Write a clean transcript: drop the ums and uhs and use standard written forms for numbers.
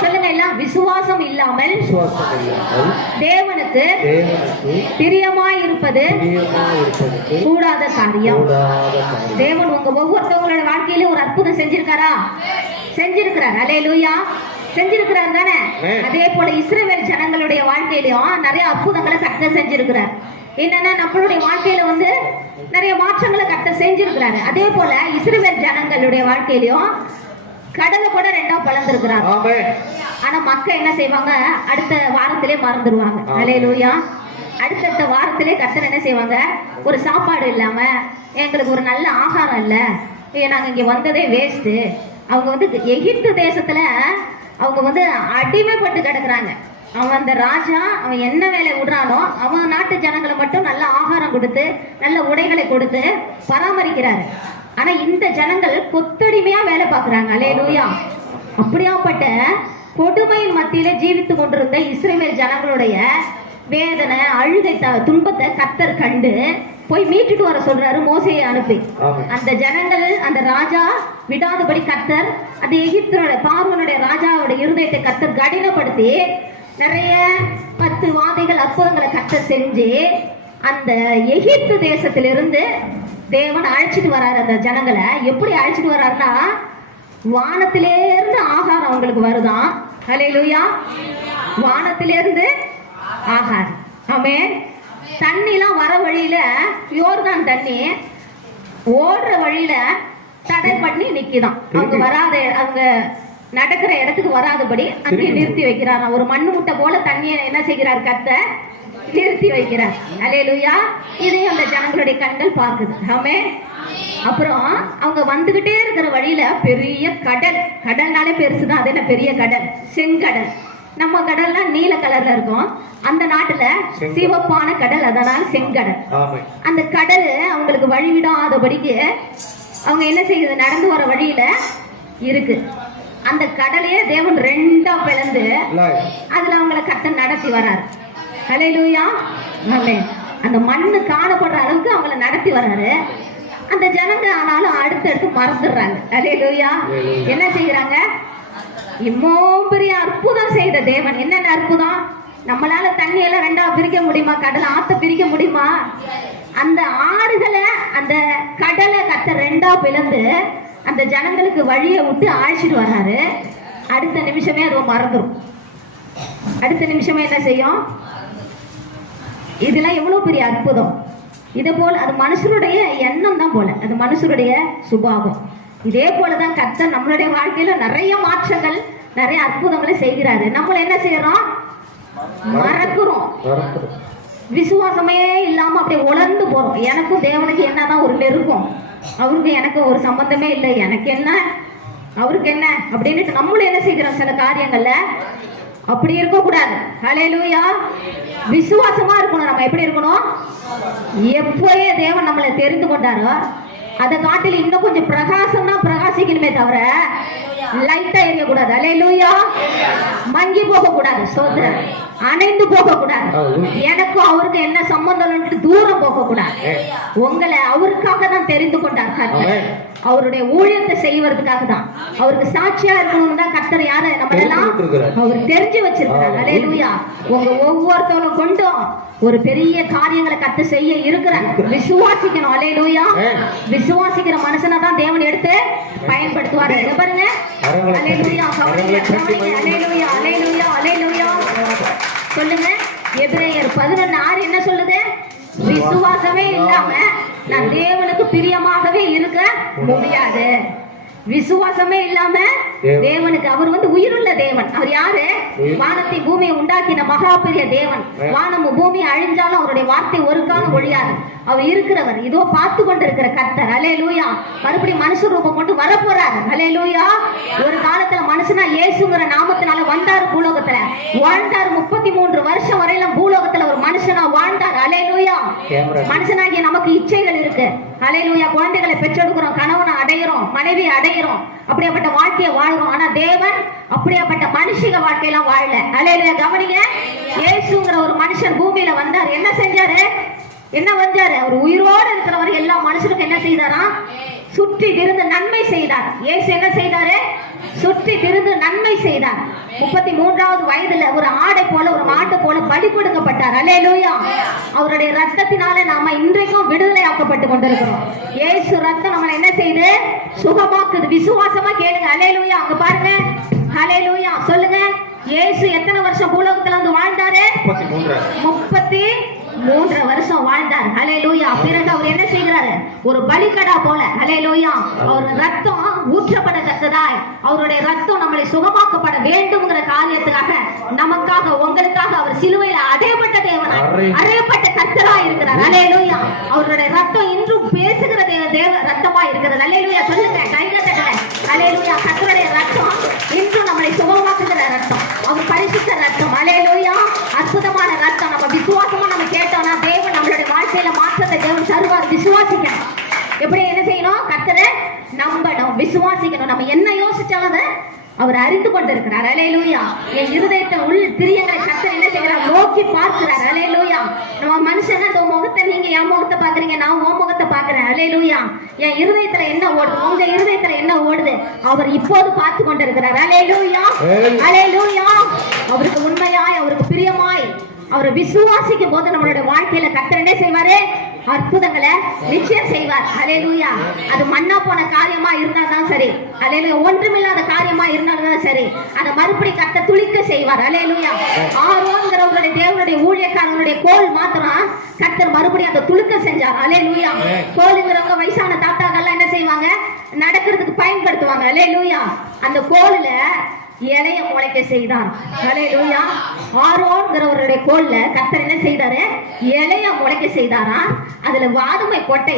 சொல்லுங்க எல்லாம். விசுவாசம் இல்லாமல் தேவனுக்கு பிரியமாய் இருப்பது கூடாத காரியம். தேவன் உங்க ஒவ்வொருத்தவங்களோட வாழ்க்கையில ஒரு அற்புதம் செஞ்சிருக்காரா? செஞ்சிருக்கிறார். அல்லேலூயா, செஞ்சிருக்கிறார் தானே? அதே போல இஸ்ரவேல் ஜனங்களுடைய வாழ்க்கையிலும் நிறைய அற்புதங்களை கர்த்தர் செஞ்சிருக்கிறார். என்னன்னா நம்மளுடைய வாழ்க்கையில நிறைய மாற்றங்களை கர்த்தர் செஞ்சிருக்கிறாரு. அதே போல இஸ்ரவேல் ஜனங்களுடைய வாழ்க்கையிலும் கடலை கூட ரெண்டா பிளந்திருக்கிறாங்க. ஆனா மக்கள் என்ன செய்வாங்க? அடுத்த வாரத்திலே மறந்துடுவாங்க. அல்லேலூயா. அடுத்த வாரத்திலே கர்த்தர் என்ன செய்வாங்க? ஒரு சாப்பாடு இல்லாம, எங்களுக்கு ஒரு நல்ல ஆகாரம் இல்ல, நாங்க இங்க வந்ததே வேஸ்ட். அவங்க எகிப்து தேசத்துல அவங்க அடிமைப்பட்டு கிடக்குறாங்க. அவன் அந்த ராஜா அவன் என்ன வேலை விடுறானோ அவன் நாட்டு ஜனங்களை மட்டும் நல்ல ஆகாரம் கொடுத்து நல்ல உடைகளை கொடுத்து பராமரிக்கிறாரு. ஆனா இந்த ஜனங்கள் கொத்தடிமையா வேலை பார்க்கறாங்க. அல்லேலூயா. அப்படியாப்பட்ட கொடுமையின் மத்தியில ஜீவித்து கொண்டிருந்த இஸ்ரவேல் ஜனங்களுடைய வேதனை, அழுகை, துன்பத்தை கர்த்தர் கண்டு போய் மீட்டுட்டு வர சொல்றாரு மோசேயை அனுப்பி. அந்த ஜனங்கள் அந்த ராஜா விடாதபடி கர்த்தர் அந்த எகிப்தோட பார்வோனுடைய ராஜாவோட இருதயத்தை கர்த்தர் கடினப்படுத்தி நிறைய 10 வாதைகள் அற்புதங்களை கர்த்தர் செஞ்சு அந்த எகிப்து தேசத்திலிருந்து தேவன் அழைச்சிட்டு வர்றாரு அந்த ஜனங்களை. எப்படி அழைச்சிட்டு வர்றாருன்னா, வானத்திலிருந்து ஆகாரம் அவங்களுக்கு வருதான். அல்லேலூயா. வானத்திலிருந்து ஆகாரம். ஆமென். தண்ணிலாம் வர வழியில யோர்தான் தண்ணி ஓடுற வழியில தடை பண்ணி நிக்குதான். அவங்க வராத, அவங்க நடக்கிற இடத்துக்கு வராதபடி அங்கே நிறுத்தி வைக்கிறார். ஒரு மண்ணு முட்டை போல தண்ணியை என்ன செய்கிறார்? கர்த்தர் நிறுத்தி வைக்கிறார். அல்லேலூயா. இதையும் அந்த ஜனங்களுடைய கண்கள் பார்க்குது. ஆமென். அப்புறம் அவங்க வந்துகிட்டே இருக்கிற வழியில பெரிய கடல், கடல்னாலே பெருசுதான். அது என்ன பெரிய கடல்? செங்கடல். நம்ம கடல்லாம் நீல கலர்ல இருக்கும், அந்த நாட்டுல சிவப்பான கடல், அதனால செங்கடல். அந்த கடல் அவங்களுக்கு வழிவிடாதபடிக்கு அவங்க என்ன செய்யுது? நடந்து வர வழியில இருக்கு. அந்த கடலையே தேவன் ரெண்டா பிளந்து அதுல அவங்களை கர்த்தர் நடத்தி வர்றாரு. அல்லேலூயா. ஆமென். அந்த மண்ணு காணப்படுற அளவுக்கு அவங்களை நடத்தி வர்றாரு. அந்த ஜனங்க ஆனாலும் அடுத்தடுத்து மறந்துடுறாங்க. அல்லேலூயா. என்ன செய்யறாங்க? இம்மோ பெரிய அற்புதம் செய்த தேவன். என்னென்ன அற்புதம்? நம்மளால தண்ணியெல்லாம் ரெண்டா பிரிக்க முடியுமா? கடலை ஆத்த பிரிக்க முடியுமா? அந்த ஆறுகளை, அந்த கடலை கர்த்தர் ரெண்டா பிளந்து அந்த ஜனங்களுக்கு வழியை விட்டு அழைச்சிட்டு வர்றாரு. அடுத்த நிமிஷமே அது மறந்துடும். அடுத்த நிமிஷமே என்ன செய்யும்? இதெல்லாம் எவ்வளவு பெரிய அற்புதம்! இதே போல அது மனுஷருடைய எண்ணம் தான் போல, அது மனுஷருடைய சுபாவம். இதே போலதான் கர்த்தர் நம்மளுடைய வாழ்க்கையில நிறைய மாற்றங்கள், நிறைய அற்புதங்களை செய்கிறாரு. நம்மள என்ன செய்யறோம்? மறக்கிறோம். விசுவாசமே இல்லாம அப்படியே உலர்ந்து போறோம். எனக்கும் தேவனுக்கு என்னதான் ஒரு நெருக்கம், அவருக்கு எனக்கு ஒரு சம்பந்தமே இல்லை, எனக்கு என்ன அவருக்கு என்ன அப்படின்னு நம்மளும் என்ன செய்கிறோம்? சில காரியங்கள்ல அப்படி இருக்க கூடாது. ஹல்லேலூயா. விசுவாசமா இருக்கணும். நம்ம எப்படி இருக்கணும்? எப்போயே தேவன் நம்மளை தெரிந்து கொண்டாரோ அதை காட்டில இன்னும் கொஞ்சம் பிரகாசம் தான் பிரகாசிக்கணுமே தவிர லைட்டா எரிய கூடாது. அல்லேலூயா. மங்கி போக கூடாது. சோதரன் அணைந்து போக கூடாது. எனக்கும் அவருக்கு என்ன சம்பந்தம் தூரம் போக கூடாது. உங்களை அவருக்காக தான் தெரிந்து கொண்டார் கர்த்தர். அவருடைய ஊழியத்தை செய்வதற்காக தான், அவருக்கு சாட்சியா இருக்கணும் தான் கர்த்தர் யாரு நம்ம எல்லாம் அவர் தெரிஞ்சு வச்சிருக்கிறார். அல்லேலூயா. உங்க ஒவ்வொருத்தவங்களும் கொண்டும் ஒரு பெரிய காரியங்களை கர்த்தர் செய்ய இருக்கிறார். விசுவாசிக்கணும். அல்லேலூயா. விசுவாசிக்கிற மனுஷனை தான் தேவன் எடுத்து பயன்படுத்துவார். பாருங்க. அல்லேலூயா. அல்லேலூயா. அல்லேலூயா. அல்லேலூயா. சொல்லுங்க. எபிரேயர் 11:6 என்ன சொல்லுது? விசுவாசமே இல்லாம நான் தேவனுக்கு பிரியமாகவே இருக்க முடியாது. விசுவாசமே இல்லாம தேவனுக்கு, அவர் உயிருள்ள தேவன். அவர் யாரு? வானத்தை பூமியை உண்டாக்கின மகா பெரிய தேவன். வானமும் பூமி அழிஞ்சாலும் அவருடைய வார்த்தை ஒரு காலம் ஒழியாது. அவர் இருக்கிறவர். இதோ பார்த்து கொண்டு இருக்கிற கர்த்தர். அல்லேலூயா. மறுபடியும் மனுஷ ரூபம் கொண்டு வரப்போறாரு. அல்லேலூயா. ஒரு காலத்துல மனுஷனா இயேசுங்கிற நாமத்தினால வந்தாரு பூலோகத்துல, வாழ்ந்தாரு. 33 வருஷம் வரையிலும் பூலோகத்துல ஒரு மனுஷனா வாழ்ந்தார். அல்லேலூயா. மனுஷனாகிய நமக்கு இச்சைகள் இருக்கு. அல்லேலூயா. குழந்தைகளை பெற்றெடுக்கிறோம், கணவனை அடையிறோம், மனைவி அடையிறோம், அப்படியாப்பட்ட வாழ்க்கையை வாழ்றோம். ஆனா தேவன் அப்படியாப்பட்ட மனுஷங்க வாழ்க்கையெல்லாம் வாழல. அல்லேலூயா. கவனிங்க. இயேசுங்கிற ஒரு மனுஷன் பூமியில வந்தார். என்ன செஞ்சாரு? என்ன வந்தாரு? அவர் உயிரோடு இருக்கிறவர் எல்லா மனுஷனுக்கும் என்ன செய்தாராம்? சுற்றி திரிந்து நன்மை செய்தார். இயேசு என்ன செய்தாரு? சுற்றி திரிந்து நன்மை செய்தார். 33வது வயதுல ஒரு ஆடை போல, ஒரு மாட்டு போல பலி கொடுக்கப்பட்டார். அல்லேலூயா. அவருடைய ரத்தத்தினால நாம இன்றைக்கும் விடுதலை ஆக்கப்பட்டு கொண்டிருக்கிறோம். இயேசு ரத்தம் நம்மளை என்ன செய்யுது? சுகமாக்குது. விசுவாசமா கேளுங்க. அல்லேலூயா. அங்க பாருங்க. அல்லேலூயா சொல்லுங்க. இயேசு எத்தனை வருஷம் பூலோகத்துல வந்து வாழ்ந்தாரு? 33 வருஷம் வாழ்ந்தார். ஹல்லேலூயா. பிறகு அவர் என்ன செய்கிறாரு? ஒரு பலிகடா போல, ஹல்லேலூயா, அவர் ரத்தம் ஊற்றப்படத்தக்கதாய், அவருடைய ரத்தம் நம்மளை சுகமாக்கப்பட வேண்டும்ங்கிற காரியத்துக்காக, நமக்காக, உங்களுக்காக அவர் சிலுவையில அறையப்பட்ட தேவனாய், அறையப்பட்ட கர்த்தராய் இருக்கிறார். ஹல்லேலூயா. அவருடைய ரத்தம் இன்றும் பேசுகிற தேவ ரத்தமா இருக்கிறது. ஹல்லேலூயா சொல்லுங்க. கைகட்டல. ஹல்லேலூயா. கர்த்தருடைய ரத்தம் இன்றும் நம்மளை சுகமாக்குகிற ரத்தம். அவர் பரிசுத்த ரத்தம். ஹல்லேலூயா. அற்புதமான ரத்தம். நம்ம விசுவாசமா நம்ம கேட்டோம்னா தேவன் நம்மளுடைய வாழ்க்கையில மாற்றத்தை தேவன் தருவார். விசுவாசிக்கணும். எப்படி என்ன செய்யணும்? கர்த்தரை நம்பணும், விசுவாசிக்கணும். நம்ம என்ன யோசிச்சாலும் அதை அவர் அறிந்து கொண்டிருக்கிறார். அல்லேலூயா. என் இருதயத்தை உள் பிரியங்களை கர்த்தர் என்ன செய்கிறார்? நோக்கி பார்க்கிறார். அல்லேலூயா. நம்ம மனுஷங்க இந்த முகத்தை, நீங்க என் முகத்தை பாக்குறீங்க, நான் உன் முகத்தை பாக்குறேன். அல்லேலூயா. என் இருதயத்துல என்ன ஓடுது, உங்க இருதயத்துல என்ன ஓடுது, அவர் இப்போது பார்த்து கொண்டிருக்கிறார். அல்லேலூயா. அல்லேலூயா. அவருக்கு உண்மையாய், அவருக்கு பிரியமாய் அவரை விசுவாசிக்கும் போது நம்மளுடைய வாழ்க்கையில கர்த்தர் என்ன செய்வாரு? அற்புதங்களை நிச்சயம் செய்வார். அல்லேலூயா. அது மண்ணா போன காரியமா இருந்தாதான் சரி, அல்லேலூயா, ஒன்றுமில்லாத காரியமா இருந்தாலும் சரி, அதை மறுபடி கர்த்தர் துளிக்க செய்வார். அல்லேலூயா. ஆரோன்கிறவங்களுடைய தேவனுடைய ஊழியக்காரங்களுடைய கோல் மாத்திரம் கர்த்தர் மறுபடியும் அதை துளுக்க செஞ்சார். அல்லேலூயா. கோலுங்கிறவங்க வயசான தாத்தாக்கள்லாம் என்ன செய்வாங்க? நடக்கிறதுக்கு பயன்படுத்துவாங்க. அல்லேலூயா. அந்த கோலுல இலைய முளைக்க செய்தார். ஹல்லேலூயா. ஆரோன்கிறவருடைய கோல்ல கர்த்தர் என்ன செய்தாரு? இலைய முளைக்க செய்தாரா? அதுல வாதுமை கொட்டை.